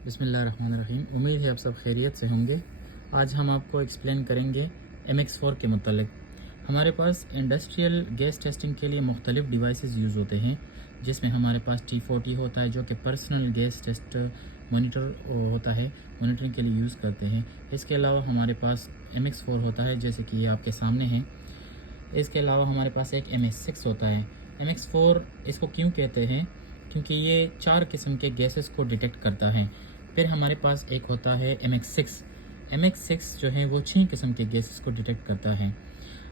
बिस्मिल्लाहिर्रहमानिर्रहीम। उम्मीद है आप सब खैरियत से होंगे। आज हम आपको एक्सप्लेन करेंगे MX4 के मुतालिक। हमारे पास इंडस्ट्रियल गैस टेस्टिंग के लिए मुख्तलिफ़ डिवाइसेस यूज़ होते हैं, जिसमें हमारे पास T40 होता है जो कि पर्सनल गैस टेस्ट मोनीटर होता है, मोनीटरिंग के लिए यूज़ करते हैं। इसके अलावा हमारे पास MX4 होता है जैसे कि ये आपके सामने है। इसके अलावा हमारे पास एक MS6 होता है। MX4 इसको क्यों कहते हैं? क्योंकि ये 4 किस्म के गैसेस को डिटेक्ट करता है। फिर हमारे पास एक होता है MX6 जो है वो 6 किस्म के गैसेस को डिटेक्ट करता है।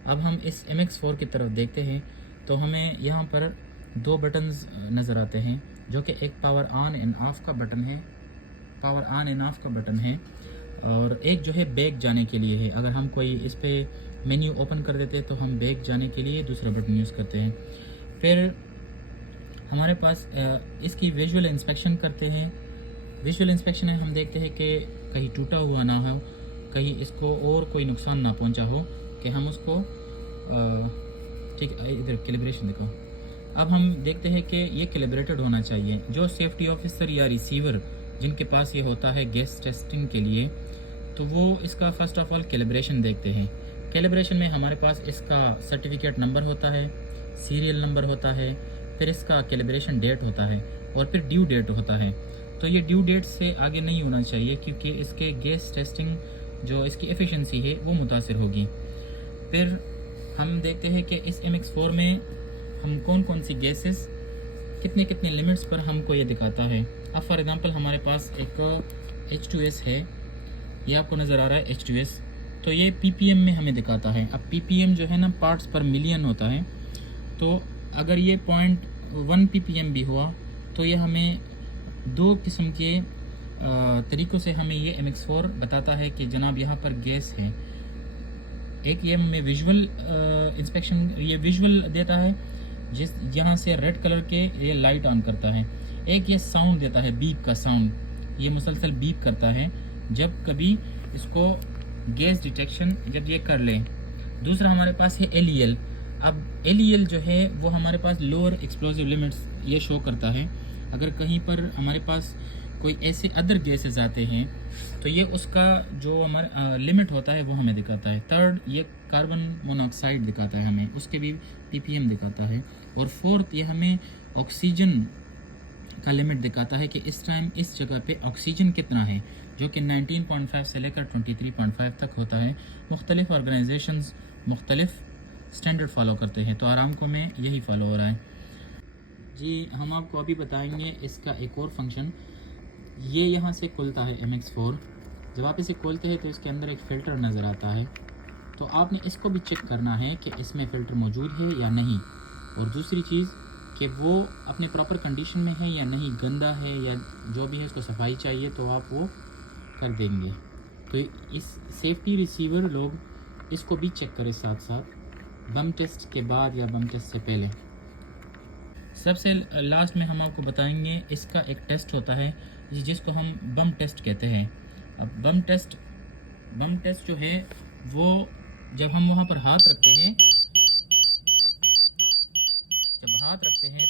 अब हम इस MX4 की तरफ देखते हैं तो हमें यहाँ पर 2 बटन्स नज़र आते हैं, जो कि एक पावर ऑन एंड ऑफ का बटन है, और एक जो है बैक जाने के लिए है। अगर हम कोई इस पे मेन्यू ओपन कर देते हैं तो हम बैक जाने के लिए दूसरा बटन यूज़ करते हैं। फिर हमारे पास इसकी विजुअल इंस्पेक्शन करते हैं। विजुअल इंस्पेक्शन में हम देखते हैं कि कहीं टूटा हुआ ना हो, कहीं इसको और कोई नुकसान ना पहुंचा हो, कि हम उसको ठीक इधर कैलिब्रेशन दिखाओ। अब हम देखते हैं कि ये कैलिब्रेटेड होना चाहिए। जो सेफ्टी ऑफिसर या रिसीवर जिनके पास ये होता है गैस टेस्टिंग के लिए, तो वो इसका फर्स्ट ऑफ ऑल कैलिब्रेशन देखते हैं। कैलिब्रेशन में हमारे पास इसका सर्टिफिकेट नंबर होता है, सीरियल नंबर होता है, फिर इसका कैलिब्रेशन डेट होता है और फिर ड्यू डेट होता है। तो ये ड्यू डेट से आगे नहीं होना चाहिए, क्योंकि इसके गैस टेस्टिंग जो इसकी एफिशिएंसी है वो मुतासिर होगी। फिर हम देखते हैं कि इस MX4 में हम कौन कौन सी गैसेस कितने कितने लिमिट्स पर हमको ये दिखाता है। अब फॉर एग्जांपल हमारे पास एक H2S है, ये आपको नज़र आ रहा है H2S, तो ये PPM में हमें दिखाता है। अब PPM जो है ना पार्ट्स पर मिलियन होता है, तो अगर ये 0.1 PPM भी हुआ तो ये हमें 2 किस्म के तरीक़ों से हमें ये MX4 बताता है कि जनाब यहाँ पर गैस है। एक ये हमें विजुअल इंस्पेक्शन, ये विजुअल देता है जिस यहाँ से रेड कलर के ये लाइट ऑन करता है। एक ये साउंड देता है, बीप का साउंड, ये मुसलसल बीप करता है जब कभी इसको गैस डिटेक्शन जब ये कर ले। दूसरा हमारे पास है LEL। अब LEL जो है वो हमारे पास लोअर एक्सप्लोसिव लिमिट्स ये शो करता है। अगर कहीं पर हमारे पास कोई ऐसे अदर गैसेस आते हैं तो ये उसका जो हमारा लिमिट होता है वो हमें दिखाता है। थर्ड ये कार्बन मोनोऑक्साइड दिखाता है हमें, उसके भी PPM दिखाता है। और फोर्थ ये हमें ऑक्सीजन का लिमिट दिखाता है कि इस टाइम इस जगह पे ऑक्सीजन कितना है, जो कि 19.5 से लेकर 23.5 तक होता है। मुख्तलिफ ऑर्गेनाइजेशंस मुख्तलिफ स्टैंडर्ड फॉलो करते हैं, तो आरामको में यही फॉलो हो रहा है जी। हम आपको अभी बताएंगे इसका एक और फंक्शन। ये यहाँ से खुलता है MX4। जब आप इसे खोलते हैं तो इसके अंदर एक फ़िल्टर नज़र आता है, तो आपने इसको भी चेक करना है कि इसमें फ़िल्टर मौजूद है या नहीं, और दूसरी चीज़ कि वो अपनी प्रॉपर कंडीशन में है या नहीं, गंदा है या जो भी है उसको सफाई चाहिए तो आप वो कर देंगे। तो इस सेफ्टी रिसीवर लोग इसको भी चेक करें साथ साथ, बम टेस्ट के बाद या बम टेस्ट से पहले। सबसे लास्ट में हम आपको बताएंगे इसका एक टेस्ट होता है जिसको हम बम टेस्ट कहते हैं। अब बम टेस्ट जो है वो जब हम वहाँ पर हाथ रखते हैं,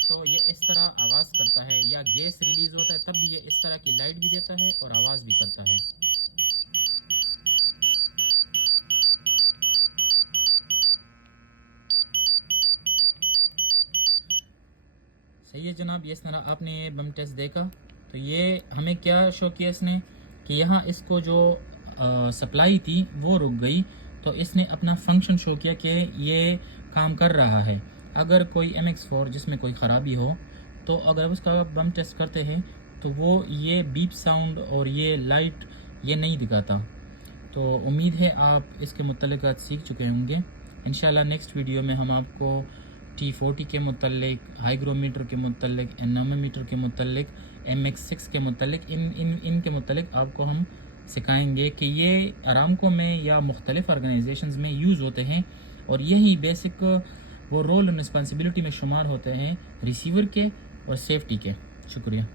तो ये इस तरह आवाज़ करता है, या गैस रिलीज़ होता है तब भी ये इस तरह की लाइट भी देता है और आवाज़ भी करता है। सही है जनाब, ये इस तरह आपने ये बम टेस्ट देखा तो ये हमें क्या शो किया इसने कि यहाँ इसको जो सप्लाई थी वो रुक गई, तो इसने अपना फंक्शन शो किया कि ये काम कर रहा है। अगर कोई MX4 जिसमें कोई ख़राबी हो तो अगर उसका बम टेस्ट करते हैं तो वो ये बीप साउंड और ये लाइट ये नहीं दिखाता। तो उम्मीद है आप इसके मुतल्लिक़ सीख चुके होंगे। इंशाल्लाह नेक्स्ट वीडियो में हम आपको T40 के मुतल्लिक़, हाईग्रोमीटर के मुतल्लिक़, एनोमीटर के मुतल्लिक़, MX6 के मुतल्लिक़ इनके मुतल्लिक़ आपको हम सिखाएंगे कि ये आरामको में या मुख्तलिफ़ ऑर्गेनाइजेशंस में यूज़ होते हैं, और यही बेसिक वो रोल और रिस्पॉन्सिबिलिटी में शुमार होते हैं रिसीवर के और सेफ्टी के। शुक्रिया।